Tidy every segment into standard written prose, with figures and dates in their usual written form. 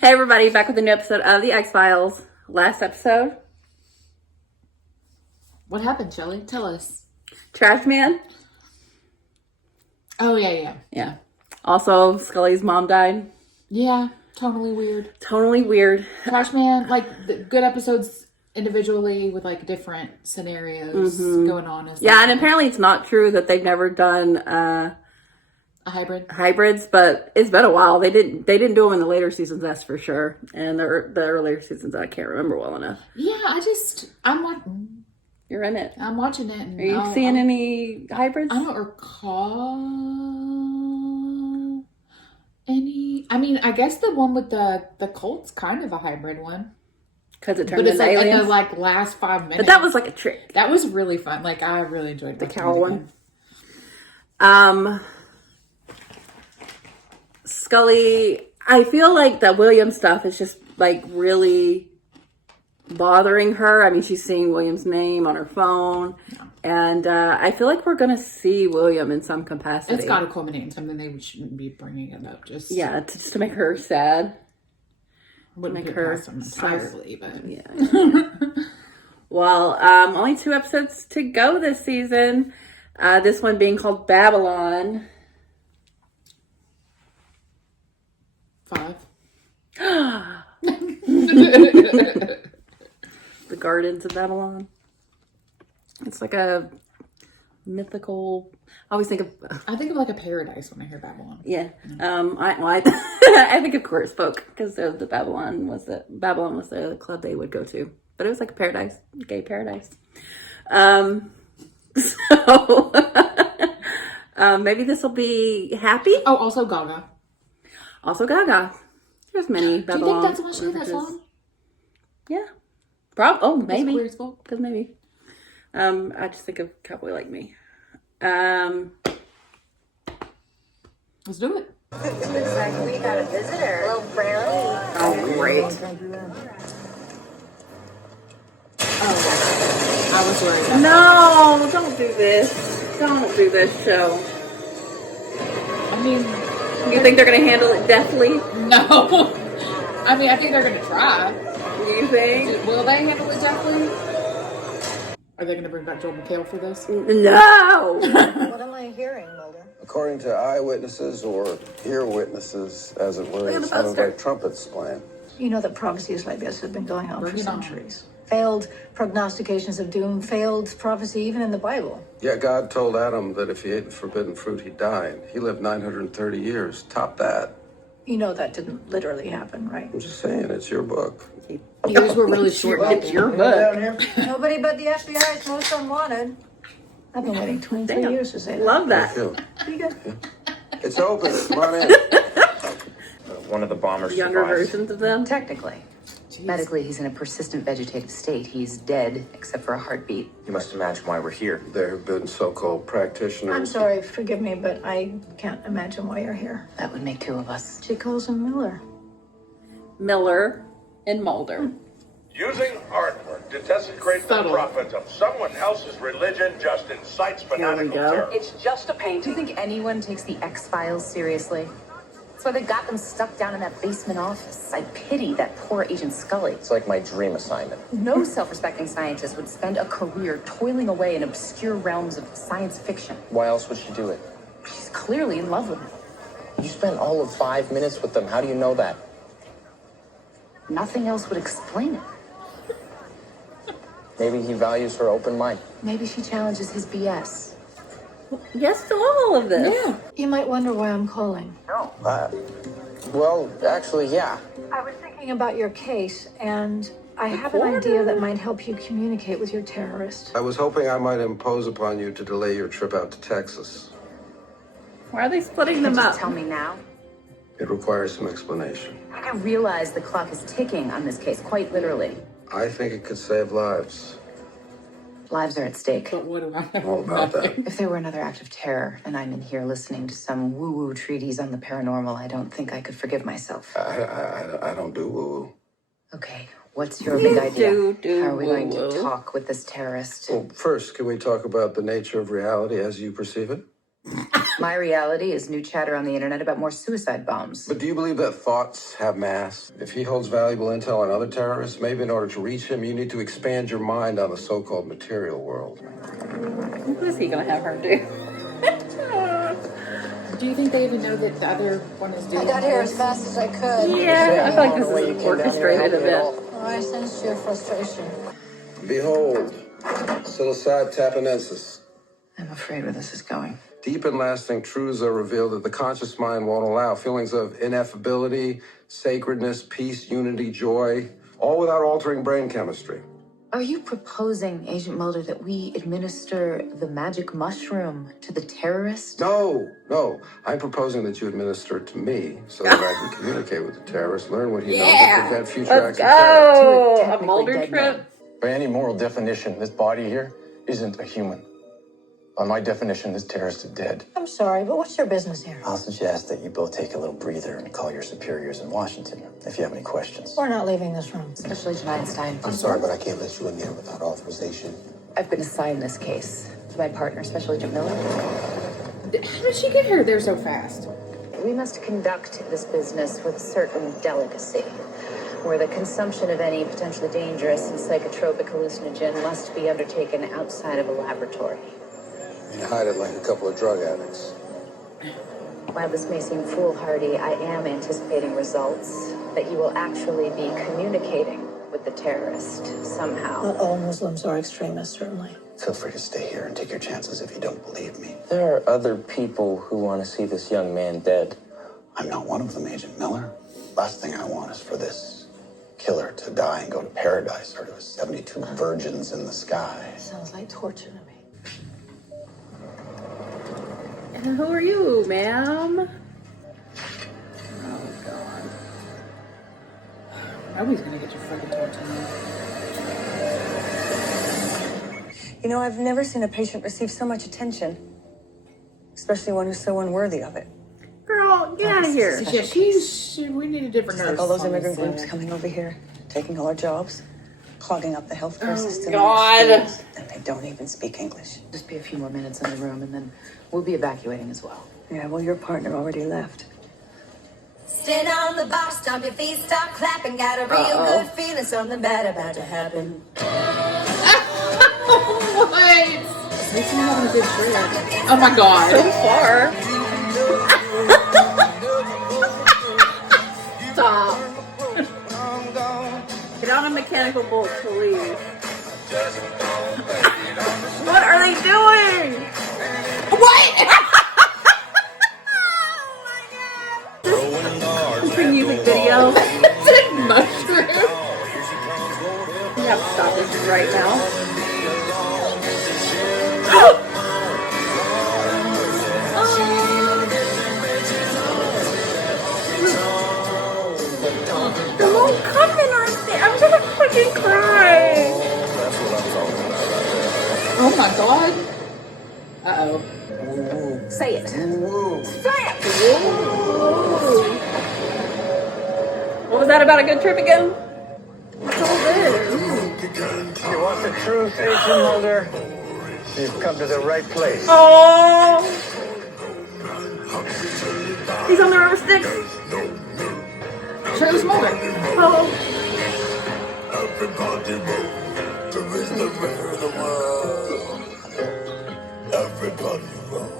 Hey everybody, back with a new episode of The X-Files. Last episode, What happened, Shelley? Tell us. Trash Man. Oh, yeah. Yeah. Also, Scully's mom died. Yeah, totally weird. Totally weird. Trash Man, like, the good episodes individually with, like, different scenarios going on. Yeah, and apparently it's not true that they've never done a hybrid. hybrids, but it's been a while. They didn't do them in the later seasons, that's for sure. And the earlier seasons, I can't remember well enough. Yeah, You're in it. I'm watching it. And Are you seeing any hybrids? I don't recall any. I mean, I guess the one with the Colt's kind of a hybrid one. Because it turned But it's into like aliens. in the last 5 minutes. But that was like a trick. That was really fun. Like, I really enjoyed The watching cow it one. again. Scully, I feel like the William stuff is just like really bothering her. I mean, she's seeing William's name on her phone, and I feel like we're gonna see William in some capacity. It's got to culminate in something. They shouldn't be bringing it up. Just to make her sad. wouldn't make put her past them entirely, but Yeah. Well, only 2 episodes to go this season. This one being called Babylon. 5. The Gardens of Babylon. It's like a mythical. I always think of. I think of like a paradise when I hear Babylon. Yeah. I think of Queer Spoke because the Babylon was the club they would go to, but it was like a paradise, gay paradise. So maybe this will be happy. Oh, also Gaga. Also Gaga. There's many Babylon. Do you think that's why she did that references. song? Yeah. Maybe. Queer Spoke? Because maybe. I just think of Cowboy Like Me. Let's do it. Looks like we got a visitor. Hello, Brownie. Oh, great. I was worried about No, don't do this. Don't do this show. I mean, You think they're going to handle it deftly? no. I mean, I think they're going to try. You think? Will they handle it deftly? Are they going to bring back Joel McHale for this? No! What am I hearing, Mulder? According to eyewitnesses or ear witnesses, as it were, Look at it the sounded poster. like trumpets playing. You know that prophecies like this have been going on Bring for it on. centuries. Failed prognostications of doom, failed prophecy even in the Bible. Yeah, God told Adam that if he ate the forbidden fruit, he'd die. And he lived 930 years. Top that. You know that didn't literally happen, right? I'm just saying, it's your book. Yours were really short. It's your book. Nobody but the FBI's most unwanted. I've been waiting 23 Damn. years to say that. Love How that. do you feel? Pretty good. It's open. Come on in. One of the bombers Younger survives. versions of them. Technically. Medically, he's in a persistent vegetative state. He's dead, except for a heartbeat. You must imagine why we're here. There have been so-called practitioners. I'm sorry, forgive me, but I can't imagine why you're here. That would make 2 of us. She calls him Miller. Miller and Mulder. Using artwork to desecrate the Subtle. prophet of someone else's religion just incites fanatical go. terror. It's just a painting. Do you think anyone takes the X-Files seriously? That's why they got them stuck down in that basement office. I pity that poor Agent Scully. It's like my dream assignment. No self-respecting scientist would spend a career toiling away in obscure realms of science fiction. Why else would she do it? She's clearly in love with him. You spent all of 5 minutes with them. How do you know that? Nothing else would explain it. Maybe he values her open mind. Maybe she challenges his BS. Yes to all of this. Yeah. You might wonder why I'm calling. Well, actually, yeah. I was thinking about your case, and I have an idea that might help you communicate with your terrorist. I was hoping I might impose upon you to delay your trip out to Texas. Why are they splitting Can them you up? just tell me now? It requires some explanation. I realize the clock is ticking on this case, quite literally. I think it could save lives. Lives are at stake. But what do I know? All about that. If there were another act of terror and I'm in here listening to some woo-woo treatise on the paranormal, I don't think I could forgive myself. I don't do woo-woo. Okay, what's your big idea? do How are we going to woo-woo. talk with this terrorist? Well, first, can we talk about the nature of reality as you perceive it? My reality is new chatter on the internet about more suicide bombs. But do you believe that thoughts have mass? If he holds valuable intel on other terrorists, maybe in order to reach him, you need to expand your mind on the so-called material world. What is he gonna have her do? Do you think they even know that the other one is doing I got here this? as fast as I could. Yeah, I feel like this is orchestrated a bit. Oh, I sensed your frustration. Behold, psilocybe tapenensis. I'm afraid where this is going. Deep and lasting truths are revealed that the conscious mind won't allow. Feelings of ineffability, sacredness, peace, unity, joy, all without altering brain chemistry. Are you proposing, Agent Mulder, that we administer the magic mushroom to the terrorist? No. I'm proposing that you administer it to me so that I can communicate with the terrorist, learn what he knows, and prevent future acts of terror. Oh, a Technically Mulder dead trip. man. By any moral definition, this body here isn't a human. By my definition, this terrorist is dead. I'm sorry, but what's your business here? I'll suggest that you both take a little breather and call your superiors in Washington if you have any questions. We're not leaving this room. Special Agent Einstein. I'm sorry, but I can't let you in there without authorization. I've been assigned this case to my partner, Special Agent Miller. How did she get here there so fast? We must conduct this business with a certain delicacy, where the consumption of any potentially dangerous and psychotropic hallucinogen must be undertaken outside of a laboratory. You hide it like a couple of drug addicts. While this may seem foolhardy, I am anticipating results that you will actually be communicating with the terrorist somehow. Not all Muslims are extremists, certainly. Feel free to stay here and take your chances if you don't believe me. There are other people who want to see this young man dead. I'm not one of them, Agent Miller. Last thing I want is for this killer to die and go to paradise or to his 72 virgins in the sky. Sounds like torture to me. And who are you, ma'am? Oh, God. Nobody's gonna get your fucking torture. You know, I've never seen a patient receive so much attention, especially one who's so unworthy of it. Girl, get out of here. Yeah, we need a different Just nurse. like all those on immigrant this groups side. coming over here, taking all our jobs, clogging up the healthcare system. God. And, our schools, and they don't even speak English. Just be a few more minutes in the room, and then we'll be evacuating as well. Yeah, well, your partner already left. Stand on the bar, stomp your feet, start clapping. Got a real good feeling, something bad about to happen. What? Makes me having a good trip. Oh my god. So far. Stop. Get on a mechanical bolt, please. What are they doing? What? It's a music video. It's a mushroom. You have to stop this right now. They're all coming, aren't they? I'm gonna fucking cry. Oh my god. Uh-oh. Say it. What was that about a good trip again? What's all this? You want the truth, Agent Mulder? You've come to the right place. Oh! He's on the rubber sticks. Shows Mulder. Oh. Everybody move. There is no river in the world. Everybody move.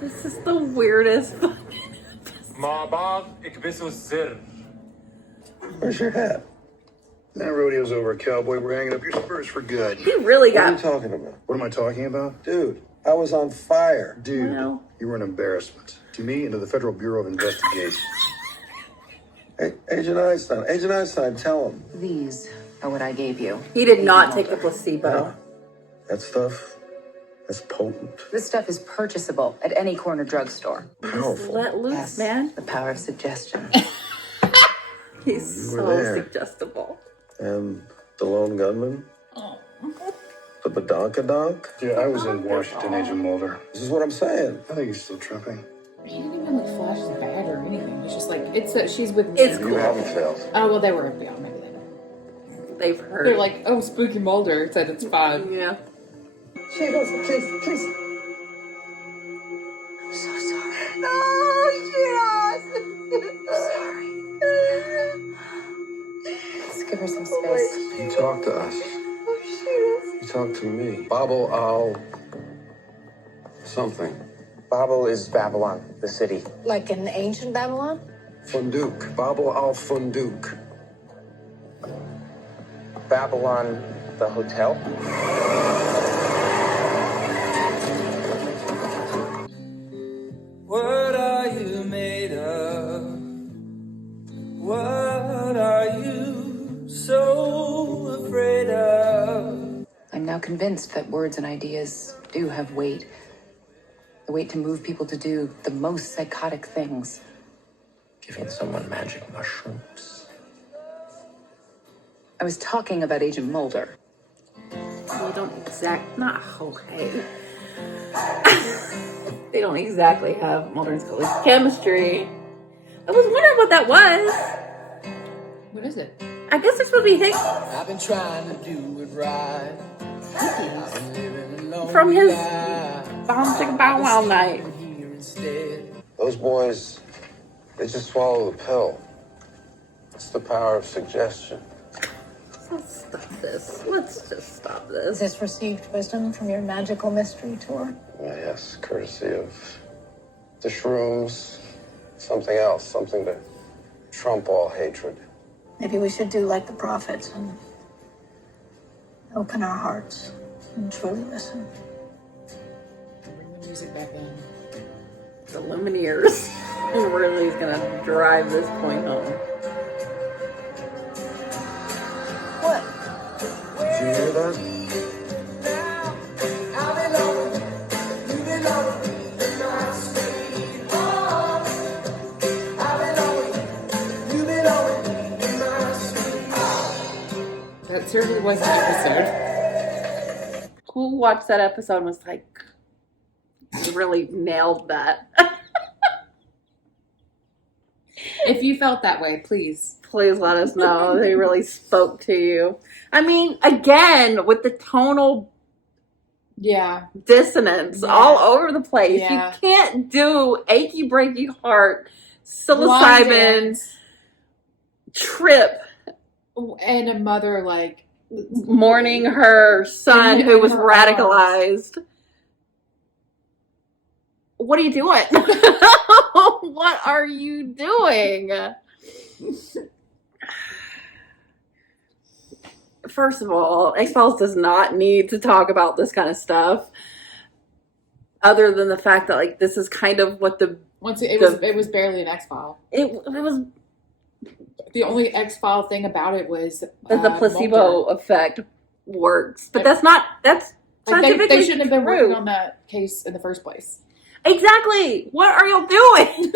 This is the weirdest fucking. مع بعض اكبسوا الزر. Where's your hat? That rodeo's over, cowboy. We're hanging up your spurs for good. He really What are you got. talking about? What am I talking about? Dude, I was on fire. Dude, Well. you were an embarrassment to me and to the Federal Bureau of Investigation. Hey, Agent Einstein, tell him. These are what I gave you. He did not Agent take the Mulder. placebo. That stuff, that's potent. This stuff is purchasable at any corner drugstore. Powerful. Let loose, Yes, man. the power of suggestion. He's You were so there. suggestible. And the lone gunman? The badonkadonk? Yeah, I was in Washington, Agent Mulder. This is what I'm saying. I think he's still tripping. He didn't even like flash his bag or anything. He's just like, it's she's with me. It's You cool. haven't failed. Oh, well, they were, yeah, maybe they know. They've heard. They're like, oh, Spooky Mulder said it's fine. Yeah. She goes, please, please. give her some space. You talk to us. You talk to me. Babel al something. Babel is Babylon, the city. Like in ancient Babylon? Funduk. Babel al Funduk. Babylon, the hotel. What are you made of? What are you so afraid of? I'm now convinced that words and ideas do have weight. The weight to move people to do the most psychotic things. Giving someone magic mushrooms. I was talking about Agent Mulder. They don't not okay. They don't exactly have Mulder and Scully's chemistry. I was wondering what that was. What is it? I guess it's supposed to be Hicks I've been trying to do it right. I've been living alone from his life. Bouncy Bow Wow night. Here instead. Those boys, they just swallow the pill. It's the power of suggestion. Let's stop this. Let's just stop Is this. this received wisdom from your magical mystery tour? Yes, courtesy of the shrooms. Something else, something to trump all hatred. Maybe we should do like the prophets and open our hearts and truly listen. Bring the music back in. The Lumineers really is gonna drive this point home. What? Did you hear that? That certainly was an episode. Who watched that episode and was like, really nailed that? If you felt that way, please. Please let us know. They really spoke to you. I mean, again, with the tonal Yeah. dissonance Yeah. all over the place. Yeah. You can't do achy breaky heart, Line psilocybin dance. trip, And a mother like mourning her son In who was her radicalized. What are you doing? What are you doing? First of all, X-Files does not need to talk about this kind of stuff, other than the fact that like this is kind of what it was barely an X-File. It was The only X-File thing about it was that the placebo Mulder. effect works, but Like, that's Like scientifically they shouldn't have been true. working on that case in the first place. Exactly. What are you doing?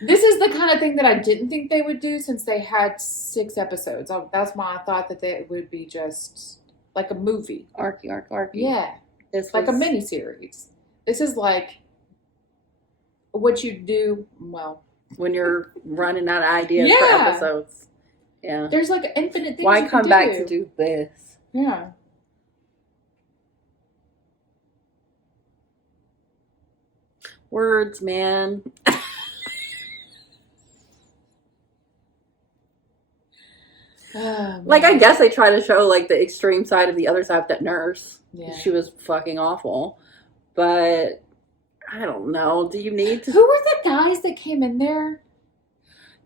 This is the kind of thing that I didn't think they would do since they had 6 episodes. That's why I thought that it would be just like a movie. Arky. Yeah. This Like a was- miniseries. This is like what you do, well, when you're running out of ideas for Yeah. episodes. Yeah. there's like infinite things Why you come can back to do this? Yeah. Words, man. Like, I guess they try to show, like, the extreme side of the other side of that nurse. Yeah. She was fucking awful. But, I don't know. Do you need to... Who were the guys that came in there?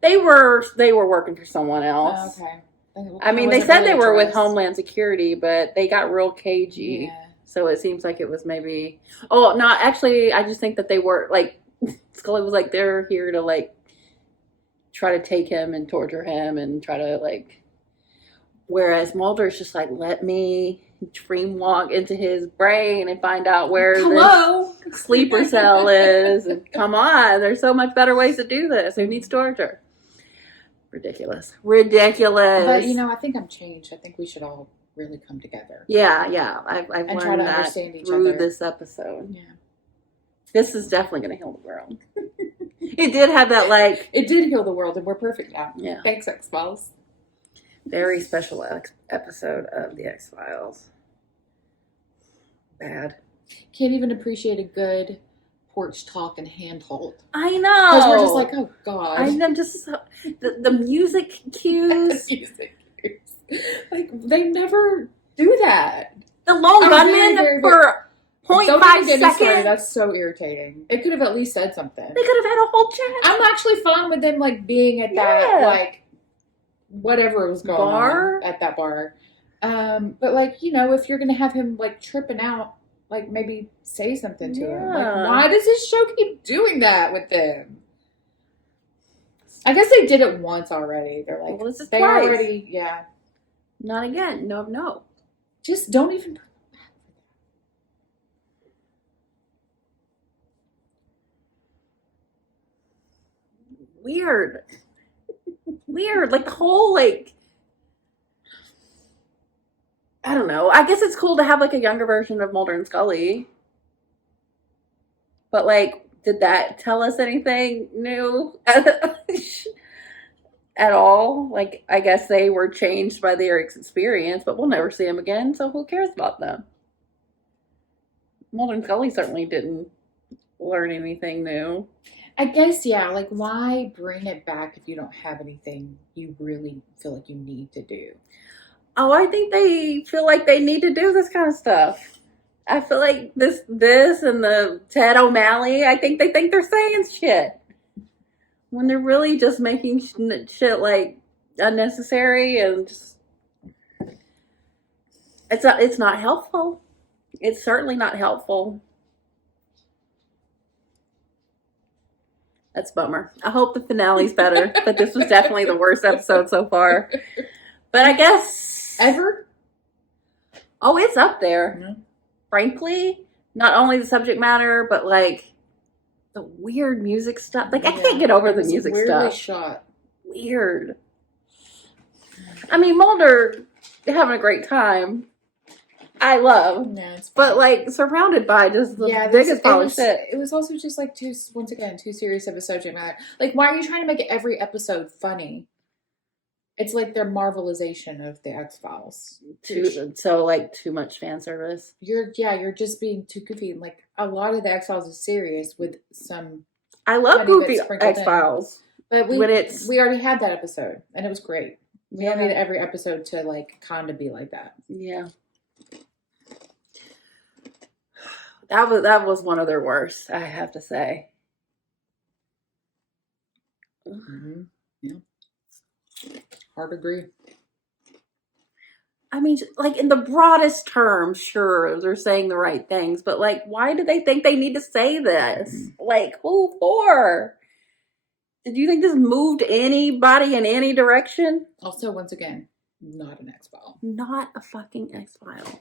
They were working for someone else. Oh, okay. I mean, they said they were with Homeland Security, but they got real cagey. Yeah. So it seems like it was maybe... Oh, no, actually, I just think that they were, like... Scully was like, they're here to, like, try to take him and torture him and try to, like... Whereas Mulder's just like, let me dream walk into his brain and find out where Hello? the sleeper cell is. And come on, there's so much better ways to do this. Who needs torture? Ridiculous. But, I think I'm changed. I think we should all really come together. Yeah. I've And try learned to that understand each through other. this episode. Yeah. This is definitely going to heal the world. It did have that, like... It did heal the world, and we're perfect now. Yeah. Thanks, X-Files. Very special episode of The X-Files. Bad. Can't even appreciate a good porch talk and hand hold. I know. Because we're just like, oh God. I'm just the music cues. Like they never do that. The lone gunman for 0.5 seconds. That's so irritating. It could have at least said something. They could have had a whole chat. I'm actually fine with them like being at that like whatever was going on at that bar. But like, you know, if you're gonna have him like tripping out, like maybe say something to him. Like, why does this show keep doing that with them? I guess they did it once already. They're like, well, this is they twice. already, Not again. No. Just don't even. Weird. Like the whole like. I don't know. I guess it's cool to have like a younger version of Mulder and Scully. But like, did that tell us anything new at all? Like, I guess they were changed by their experience, but we'll never see them again, so who cares about them? Mulder and Scully certainly didn't learn anything new. I guess, like, why bring it back if you don't have anything you really feel like you need to do? Oh, I think they feel like they need to do this kind of stuff. I feel like this and the Ted O'Malley, I think they think they're saying shit. When they're really just making shit, like, unnecessary and just... It's not helpful. It's certainly not helpful. That's a bummer. I hope the finale's better, but this was definitely the worst episode so far. But I guess... Ever? Oh, it's up there. Mm-hmm. Frankly, not only the subject matter, but like the weird music stuff. Like I can't get over the music weirdly stuff. Shot. Weird. I mean, Mulder having a great time. I love, but like surrounded by just the biggest pile of shit. It was also just like too serious of a subject matter. Like, why are you trying to make every episode funny? It's like their Marvelization of the X-Files. Too much fan service. You're just being too goofy. Like a lot of the X-Files is serious with some. I love goofy X-Files, but we already had that episode and it was great. We don't need every episode to like kind of be like that. Yeah. That was one of their worst, I have to say. Mm-hmm. Yeah. Hard to agree. I mean, like in the broadest terms, sure, they're saying the right things, but like, why do they think they need to say this? Like, who for? Did you think this moved anybody in any direction? Also, once again, not an X-File. Not a fucking X-File.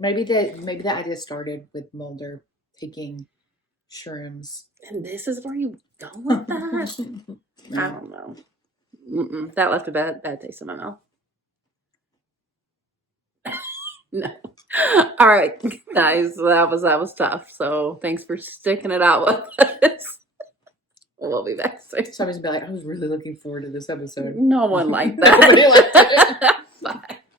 Maybe the idea started with Mulder taking shrooms. And this is where you go with that? I don't know. That left a bad taste in my mouth. No. All right, guys. That was tough. So thanks for sticking it out with us. We'll be back soon. Somebody's gonna be like, I was really looking forward to this episode. No one liked that. Nobody liked it. Bye.